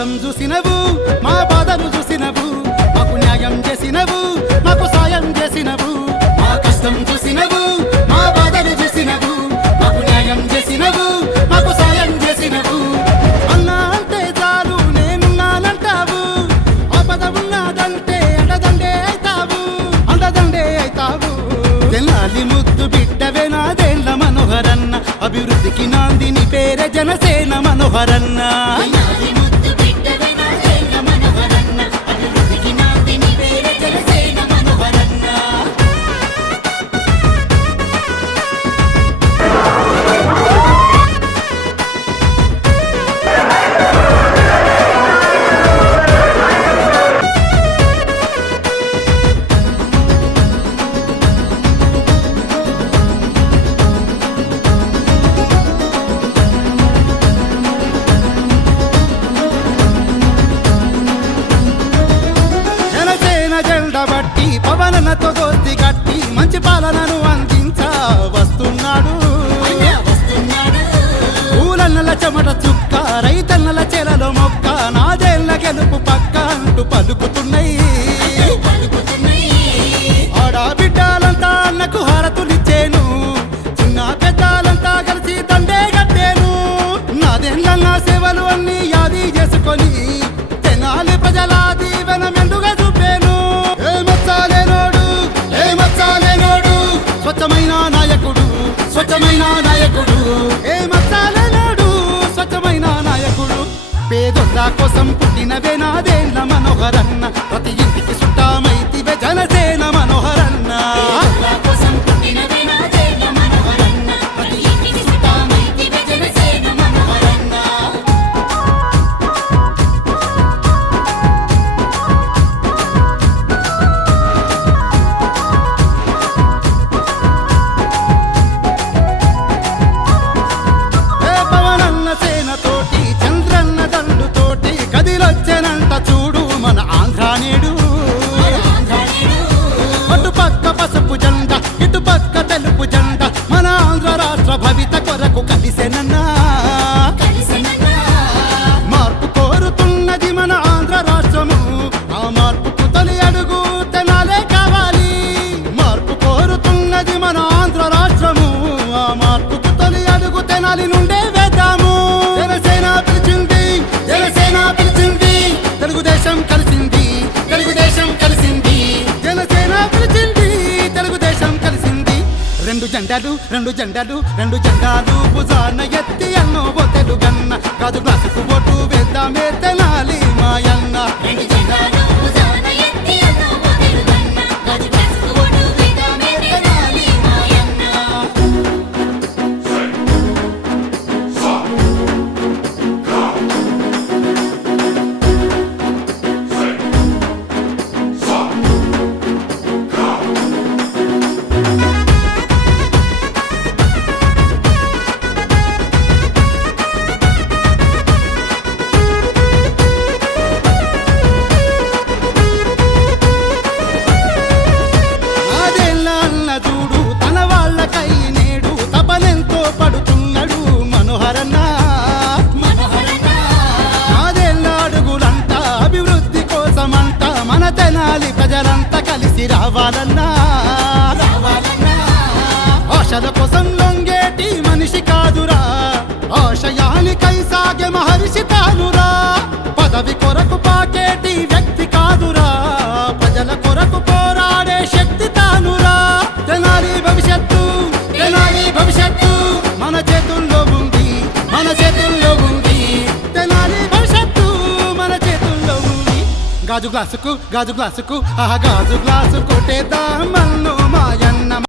కష్టం చూసినవు మా బాధను చూసినవు మాకు న్యాయం చేసినవు మాకు సాయం చేసినవు మా కష్టం చూసినవు మా బాధను చూసినవు మాకు న్యాయం చేసినవు మాకు సాయం చేసినవు అన్నా అంటే చాలు నేనున్నానంటావు ఆపద ఉన్నదంటే అండదండే అవుతావు తెల్లాలి ముద్దు బిడ్డవే నాదేండ్ల మనోహరన్న అభివృద్ధికి నాందిని పేరే జనసేన మనోహరన్న బట్టి పవనతో దోస్తి కట్టి మంచి పాలనను అందించా వస్తున్నాడు ఊలన్నల చెమట చుక్క రైతన్నల చెలలో మొక్క నాదేళ్ల గెలుపు పక్క అంటూ పలుకుతున్నాయి ఆడబిడ్డలంతా అన్నకు హారతులిచ్చేను చిన్న పెద్దలంతా కలిసి దండే కట్టేను నాదేళ్ల నా సేవలు అన్ని యాది చేసుకొని తెనాలి ప్రజల దీవెన మెండుగా చూపేను స్వచ్ఛమైన నాయకుడు ఏ మచ్చాలేనాడు స్వచ్ఛమైన నాయకుడు పేదొల్ల కోసం పుట్టినవే నాదేండ్ల మనోహరన్న ప్రతి ఇంటికి సుట్టామైతివే జనసేన మనోహరన్న వచ్చేనంట చూడు మన ఆంధ్రానేడు అటు పక్క పసుపు జెండ ఇటు పక్క తెలుపు జెండ మన ఆంధ్ర రాష్ట్ర భవిత కొరకు కలిసెనన్నా మార్పు కోరుతున్నది మన ఆంధ్ర రాష్ట్రము ఆ మార్పుకు తొలి అడుగు తెనాలే కావాలి మార్పు కోరుతున్నది మన ఆంధ్ర రాష్ట్రము ఆ మార్పుకు తొలి అడుగు తెనాలి నుండే వేద్దాము జనసేన పిలిచింది తెలుగుదేశం కలిసింది జనసేన పిలిచింది తెలుగుదేశం కలిసింది రెండు జెండాలు భుజాన ఎత్తి అన్నో తెలుగన్న కాదు గ్లాసుకు ఓటు వేద్దామే తెనాలి మాయన్న తెనాలి ప్రజలంతా కలిసి రావాలన్నా ఆశల కోసం లొంగేటి మనిషి కాదురా ఆశయానికై సాగే మహర్షి తానురా పదవి కొరకు పాకేటి వ్యక్తి కాదురా ప్రజల కొరకు పోరాడే శక్తి తానురా తెనాలి భవిష్యత్తు మన చేతుల్లో ఉంది తెనాలి భవిష్యత్తు మన చేతుల్లో ఉంది గాజు గ్లాసుకు గాజు గ్లాసు కొట్టేద్దాం మన్ను